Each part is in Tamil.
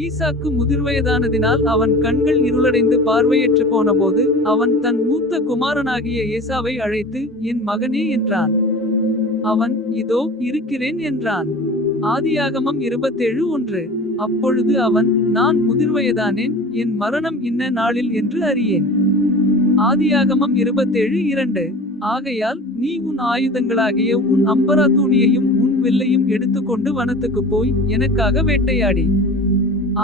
ஈசாக்கு முதிர்வயதானதினால் அவன் கண்கள் இருளடைந்து பார்வையற்று போனபோது அவன் தன் மூத்த குமாரனாகிய ஏசாவை அழைத்து என் மகனே என்றான். அவன் இதோ இருக்கிறேன் என்றான். ஆதியாகமம் 27:1. அப்பொழுது அவன் நான் முதிர்வயதானேன், என் மரணம் இன்ன நாளில் என்று அறியேன். ஆதியாகமம் 27:2. ஆகையால் நீ உன் ஆயுதங்களாகிய உன் அம்பரா தூணியையும் உன் வில்லையும் எடுத்துக்கொண்டு வனத்துக்குப் போய் எனக்காக வேட்டையாடி.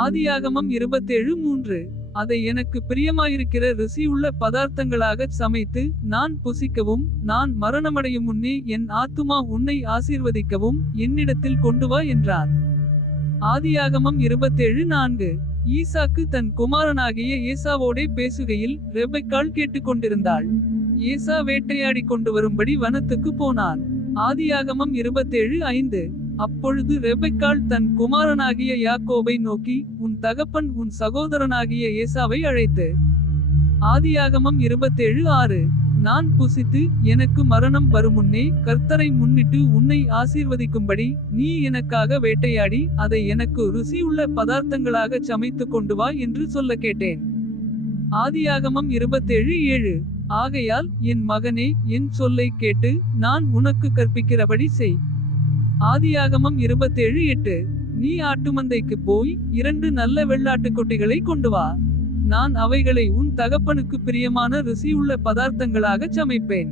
ஆதியாகமம் 27:3. அதை எனக்கு பிரியமாயிருக்கிற ருசியுள்ள பதார்த்தங்களாகச் சமைத்து நான் புசிக்கவும் நான் மரணமடையும் முன்னே என் ஆத்துமா உன்னை ஆசீர்வதிக்கவும் என்னிடத்தில் கொண்டு வா என்றான். ஆதியாகமம் 27:4. ஈசாக்கு தன் குமாரனாகிய ஏசாவோடே பேசுகையில் ரெபெக்காள் கேட்டுக்கொண்டிருந்தாள். ஏசா வேட்டையாடி கொண்டு வரும்படி வனத்துக்கு போனான். ஆதியாகமம் 27:5. அப்பொழுது ரெபெக்காள் தன் குமாரனாகிய யாக்கோபை நோக்கி உன் தகப்பன் உன் சகோதரனாகிய ஏசாவை அழைத்து. ஆதியாகமம் 27:6. நான் புசித்து எனக்கு மரணம் வருமுன்னே கர்த்தரை முன்னிட்டு உன்னை ஆசீர்வதிக்கும்படி நீ எனக்காக வேட்டையாடி அதை எனக்கு ருசியுள்ள பதார்த்தங்களாக சமைத்து கொண்டு வா என்று சொல்ல கேட்டேன். ஆதியாகமம் 27:7. ஆகையால் என் மகனே என் சொல்லை கேட்டு நான் உனக்கு கற்பிக்கிறபடி செய். ஆதியாகமம் 27:8. நீ ஆட்டுமந்தைக்கு போய் 2 நல்ல வெள்ளாட்டுக்குட்டிகளை கொண்டு வா. நான் அவைகளை உன் தகப்பனுக்கு பிரியமான ருசியுள்ள பதார்த்தங்களாக சமைப்பேன்.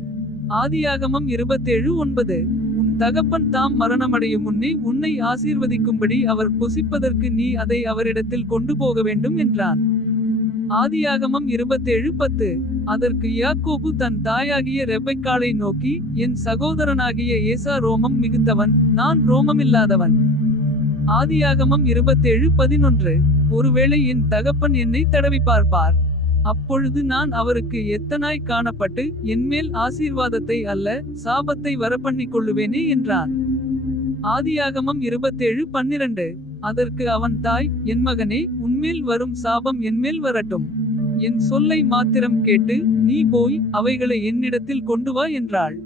ஆதியாகமம் 27:9. உன் தகப்பன் தாம் மரணமடையும் முன்னே உன்னை ஆசீர்வதிக்கும்படி அவர் புசிப்பதற்கு நீ அதை அவரிடத்தில் கொண்டு போக வேண்டும் என்றான். ஆதியாகமம் 27:10. அதற்கு யாக்கோபு தன் தாயாகிய ரெபெக்காளை நோக்கி என் சகோதரனாகிய ஏசா ரோமம் மிகுத்தவன், நான் ரோமமில்லாதவன். ஆதியாகமம் 27:11. ஒருவேளை என் தகப்பன் என்னை தடவி பார்ப்பார். அப்பொழுது நான் அவருக்கு எத்தனாய் காணப்பட்டு என்மேல் ஆசீர்வாதத்தை அல்ல சாபத்தை வரப்பண்ணிக் கொள்ளுவேனே என்றான். ஆதியாகமம் 27:12. அதற்கு அவன் தாய் என் மகனே உன்மேல் வரும் சாபம் என்மேல் வரட்டும். என் சொல்லை மாத்திரம் கேட்டு நீ போய் அவைகளை என்னிடத்தில் கொண்டு வா என்றாள்.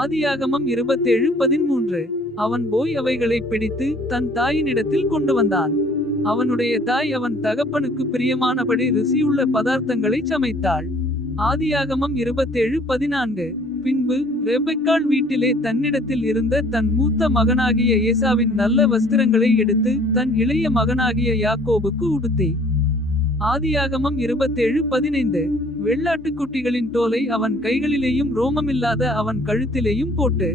ஆதியாகமம் 27:13. அவன் போய் அவைகளை பிடித்து தன் தாயினிடத்தில் கொண்டு வந்தான். அவனுடைய தாய் அவன் தகப்பனுக்கு பிரியமானபடி ருசியுள்ள பதார்த்தங்களை சமைத்தாள். ஆதியாகமம் 27:14. பின்பு ரெபெக்காள் வீட்டிலே தன்னிடத்தில் இருந்த தன் மூத்த மகனாகிய ஏசாவின் நல்ல வஸ்திரங்களை எடுத்து தன் இளைய மகனாகிய யாக்கோபுக்கு உடுத்தி. ஆதியாகமம் 27:15. வெள்ளாட்டுக்குட்டிகளின் தோலை அவன் கைகளிலேயும் ரோமமில்லாத அவன் கழுத்திலேயும் போட்டு.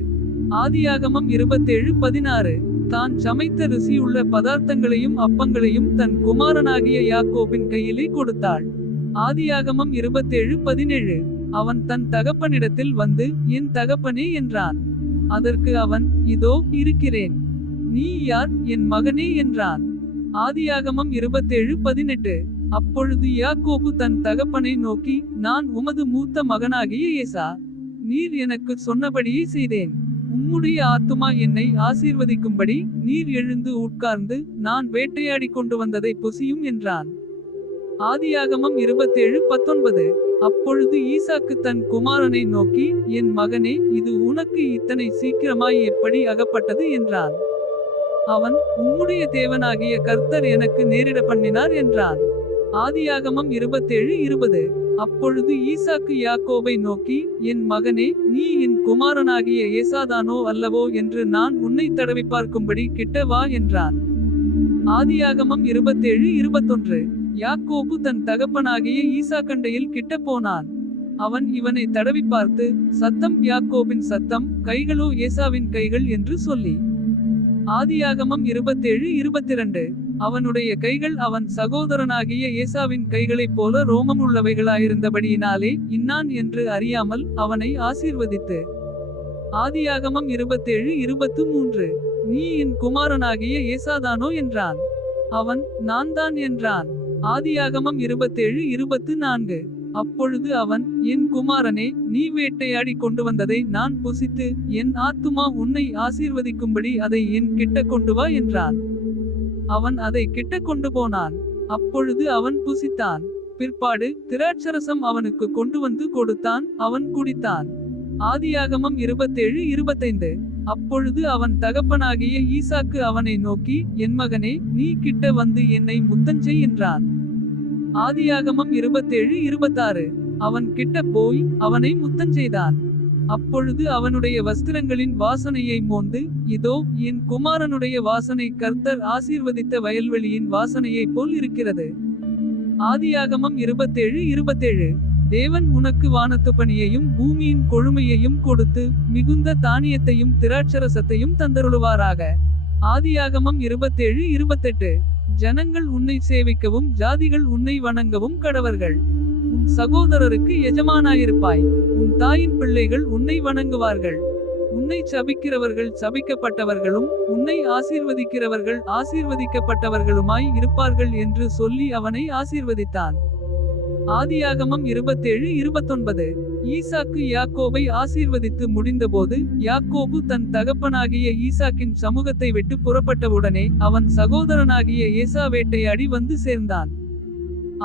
ஆதியாகமம் 27:16. தான் சமைத்த ருசியுள்ள பதார்த்தங்களையும் அப்பங்களையும் தன் குமாரனாகிய யாக்கோபின் கையிலே கொடுத்தாள். ஆதியாகமம் 27:17. அவன் தன் தகப்பனிடத்தில் வந்து என் தகப்பனே என்றான். அதற்கு அவன் இதோ இருக்கிறேன். நீ யார் என் மகனே என்றான். ஆதியாகமம் 27:18. அப்பொழுது யாக்கோபு தன் தகப்பனை நோக்கி நான் உமது மூத்த மகனாகிய ஏசா. நீர் எனக்கு சொன்னபடியே செய்தேன். உம்முடைய ஆத்துமா என்னை ஆசீர்வதிக்கும்படி நீர் எழுந்து உட்கார்ந்து நான் வேட்டையாடி கொண்டு வந்ததை புசியும் என்றான். ஆதியாகமம் 27:19. அப்பொழுது ஈசாக்கு தன் குமாரனை நோக்கி என் மகனே இது உனக்கு இத்தனை சீக்கிரமாய் எப்படி அகப்பட்டது என்றான். அவன் உம்முடைய தேவனாகிய கர்த்தர் எனக்கு நேரிட பண்ணினார் என்றான். ஆதியாகமம் 27:20. அப்பொழுது ஈசாக்கு யாக்கோபை நோக்கி என் மகனே நீ என் குமாரனாகிய ஏசாதானோ அல்லவோ என்று நான் உன்னை தடவி பார்க்கும்படி கிட்ட வா என்றான். ஆதியாகமம் 27:21. யாக்கோபு தன் தகப்பனாகிய ஈசாக்கண்டையில் கிட்ட போனான். அவன் இவனை தடவி பார்த்து சத்தம் யாக்கோபின் சத்தம், கைகளோ ஏசாவின் கைகள் என்று சொல்லி. ஆதியாகமம் 27:22. அவனுடைய கைகள் அவன் சகோதரனாகிய ஏசாவின் கைகளைப் போல ரோமமுள்ளவைகளாயிருந்தபடியினாலே இன்னான் என்று அறியாமல் அவனை ஆசீர்வதித்து. ஆதியாகமம் 27:23. நீ என் குமாரனாகிய ஏசாதானோ என்றான். அவன் நான் தான் என்றான். ஆதியாகமம் 27:24. அப்பொழுது அவன் என் குமாரனே நீ வேட்டையாடி கொண்டு வந்ததை நான் புசித்து என் ஆத்துமா உன்னை ஆசீர்வதிக்கும்படி அதை என் கிட்ட கொண்டு வா என்றான். அவன் அதை கிட்ட கொண்டு போனான். அப்பொழுது அவன் புசித்தான். பிற்பாடு திராட்சரசம் அவனுக்கு கொண்டு வந்து கொடுத்தான். அவன் குடித்தான். ஆதியாகமம் 27:25. அப்பொழுது அவன் தகப்பனாகிய ஈசாக்கு அவனை நோக்கி, என் மகனே, நீ கிட்ட வந்து என்னை முத்தஞ்செய் என்றான். ஆதியாகமம் 27:26. அவன் கிட்ட போய் அவனை முத்தஞ்செய்தான். அப்பொழுது அவனுடைய வஸ்திரங்களின் வாசனையை மோந்து, இதோ என் குமாரனுடைய வாசனை கர்த்தர் ஆசீர்வதித்த வயல்வெளியின் வாசனையைப் போல் இருக்கிறது. ஆதியாகமம் 27:27. தேவன் உனக்கு வானத்துப்பனியையும் பூமியின் கொழுமையையும் கொடுத்து மிகுந்த தானியத்தையும் திராட்சரசத்தையும் தந்தருளுவாராக. ஆதியாகமம் 27:28. ஜனங்கள் உன்னை சேவிக்கவும் ஜாதிகள் உன்னை வணங்கவும் கடவர்கள். உன் சகோதரருக்கு எஜமானாயிருப்பாய். உன் தாயின் பிள்ளைகள் உன்னை வணங்குவார்கள். உன்னை சபிக்கிறவர்கள் சபிக்கப்பட்டவர்களும் உன்னை ஆசீர்வதிக்கிறவர்கள் ஆசீர்வதிக்கப்பட்டவர்களுமாய் இருப்பார்கள் என்று சொல்லி அவனை ஆசீர்வதித்தான். ஆதியாகமம் 27:29. ஈசாக்கு யாக்கோபை ஆசீர்வதித்து முடிந்தபோது யாக்கோபு தன் தகப்பனாகிய ஈசாக்கின் சமூகத்தை விட்டு புறப்பட்டவுடனே அவன் சகோதரனாகிய ஏசா வேட்டையாடி வந்து சேர்ந்தான்.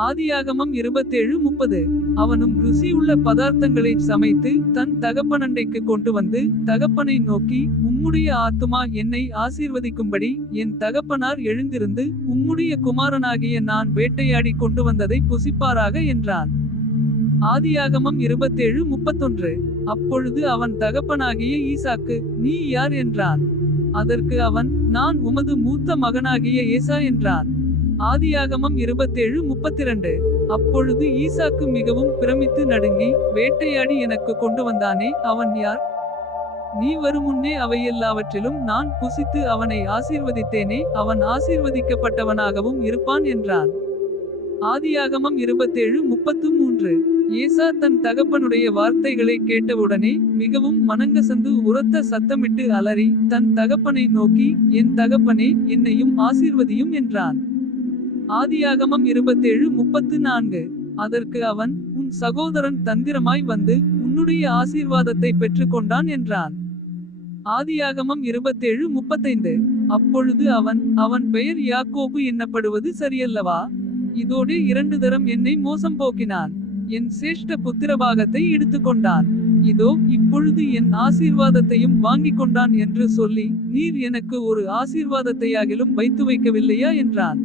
ஆதியாகமம் 27:30. அவனும் ருசியுள்ள பதார்த்தங்களை சமைத்து தன் தகப்பனண்டைக்கு கொண்டு வந்து தகப்பனை நோக்கி, உம்முடைய ஆத்துமா என்னை ஆசீர்வதிக்கும்படி என் தகப்பனார் எழுந்திருந்து உம்முடைய குமாரனாகிய நான் வேட்டையாடி கொண்டு வந்ததை புசிப்பாராக என்றான். ஆதியாகமம் 27:31. அப்பொழுது அவன் தகப்பனாகிய ஈசாக்கு, நீ யார் என்றான். அதற்கு அவன், நான் உமது மூத்த மகனாகிய ஏசா என்றான். ஆதியாகமம் 27:32. அப்பொழுது ஈசாக்கு மிகவும் பிரமித்து நடுங்கி, வேட்டையாடி எனக்கு கொண்டு வந்தானே, அவன் யார்? நீ வருமுன்னே அவையெல்லாவற்றிலும் நான் புசித்து அவனை ஆசீர்வதித்தேனே, அவன் ஆசீர்வதிக்கப்பட்டவனாகவும் இருப்பான் என்றான். ஆதியாகமம் 27:33. ஏசா தன் தகப்பனுடைய வார்த்தைகளை கேட்டவுடனே மிகவும் மனங்கசந்து உரத்த சத்தமிட்டு அலறி தன் தகப்பனை நோக்கி, என் தகப்பனே, என்னையும் ஆசீர்வதியும் என்றான். ஆதியாகமம் 27:34. அதற்கு அவன், உன் சகோதரன் தந்திரமாய் வந்து உன்னுடைய ஆசீர்வாதத்தை பெற்றுக்கொண்டான் என்றான். ஆதியாகமம் 27:35. அப்பொழுது அவன் பெயர் யாக்கோபு என்னப்படுவது சரியல்லவா? இதோடு 2 தரம் என்னை மோசம் போக்கினான். என் சேஷ்ட புத்திரபாகத்தை எடுத்துக்கொண்டான். இதோ இப்பொழுது என் ஆசீர்வாதத்தையும் வாங்கிக் கொண்டான் என்று சொல்லி, நீர் எனக்கு ஒரு ஆசீர்வாதத்தையாகிலும் வைத்து வைக்கவில்லையா என்றான்.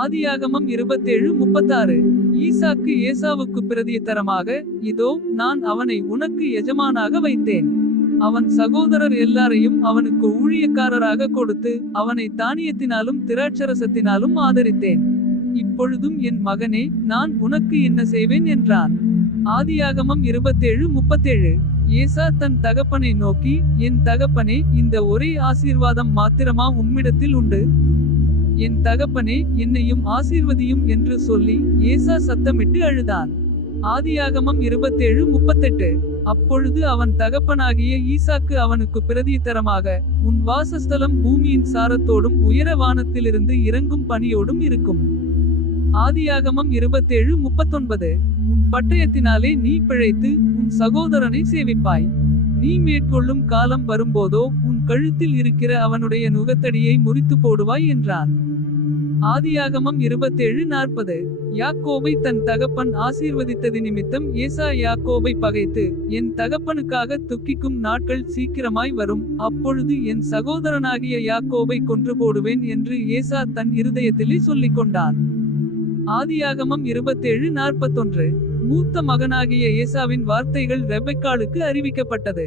ஆதியாகமம் 27:36. ஈசாக்கு ஏசாவுக்கு பிரதியுத்தரமாக, இதோ நான் அவனை உனக்கு எஜமானாக வைத்தேன். அவன் சகோதரர் எல்லாரையும் அவனுக்கு ஊழியக்காரராக கொடுத்து அவனை தானியத்தினாலும் திராட்சரசத்தினாலும் ஆதரித்தேன். இப்பொழுதும் என் மகனே, நான் உனக்கு என்ன செய்வேன் என்றான். ஆதியாகமம் 27:37. ஏசா தன் தகப்பனை நோக்கி, என் தகப்பனே, இந்த ஒரே ஆசீர்வாதம் மாத்திரமா உம்மிடத்தில் உண்டு? என் தகப்பனே, என்னையும் ஆசீர்வதியும் என்று சொல்லி ஏசா சத்தமிட்டு அழுதான். ஆதியாகமம் 27:38. அப்பொழுது அவன் தகப்பனாகிய ஈசாக்கு அவனுக்கு பிரதியுத்தரமாக, உன் வாசஸ்தலம் பூமியின் சாரத்தோடும் உயர வானத்திலிருந்து இறங்கும் பனியோடும் இருக்கும். ஆதியாகமம் 27:39. உன் பட்டயத்தினாலே நீ பிழைத்து உன் சகோதரனை சேவிப்பாய். நீ மேற்கொள்ளும் காலம் வரும்போதோ உன் கழுத்தில் இருக்கிற அவனுடைய நுகத்தடியை முறித்து போடுவாய் என்றான். ஆதியாகமம் 27:40. யாக்கோபை தன் தகப்பன் ஆசீர்வதித்தது நிமித்தம் ஏசா யாக்கோபை பகைத்து, என் தகப்பனுக்காக துக்கிக்கும் நாட்கள் சீக்கிரமாய் வரும், அப்பொழுது என் சகோதரனாகிய யாக்கோபை கொன்று போடுவேன் என்று ஏசா தன் இருதயத்திலே சொல்லிக் கொண்டான். ஆதியாகமம் 27:41. மூத்த மகனாகிய ஏசாவின் வார்த்தைகள் ரெபெக்காளுக்கு அறிவிக்கப்பட்டது.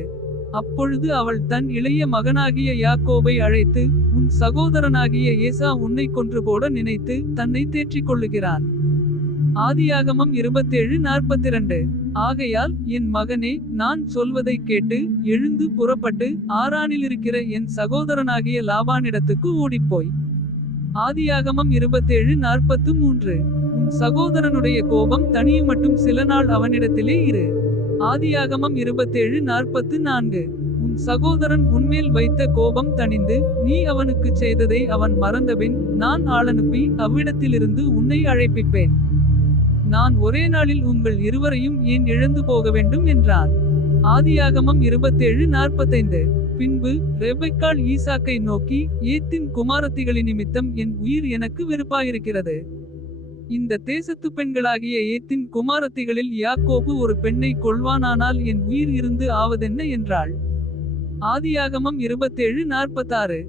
அப்பொழுது அவள் தன் இளைய மகனாகிய யாக்கோபை அழைத்து, உன் சகோதரனாகிய ஏசா உன்னை கொன்று போட நினைத்து தன்னை தேற்றிக் கொள்ளுகிறான். ஆதியாகமம் 27:42. ஆகையால் என் மகனே, நான் சொல்வதை கேட்டு எழுந்து புறப்பட்டு ஆரானிலிருக்கிற என் சகோதரனாகிய லாபானிடத்துக்கு ஓடிப்போய். ஆதியாகமம் 27:43. உன் சகோதரனுடைய கோபம் தனியும் மட்டும் சில நாள் அவனிடத்திலே இரு. ஆதியாகமம் 27:44. உன் சகோதரன் உன்மேல் வைத்த கோபம் தணிந்து நீ அவனுக்கு செய்ததை அவன் மறந்தபின் நான் ஆளனுப்பி அவ்விடத்திலிருந்து உன்னை அழைப்பிப்பேன். நான் ஒரே நாளில் உங்கள் இருவரையும் ஏன் இழந்து போக வேண்டும் என்றான். ஆதியாகமம் 27:45. பின்பு ரெபெக்காள் ஈசாக்கை நோக்கி, ஏத்தின் குமாரத்திகளின் நிமித்தம் என் உயிர் எனக்கு வெறுப்பாயிருக்கிறது. இந்த தேசத்து பெண்களாகிய ஏத்தின் குமாரத்திகளில் யாக்கோபு ஒரு பெண்ணை கொள்வானானால் என் உயிர் இருந்து ஆவதென்ன என்றாள். ஆதியாகமம் 27:46.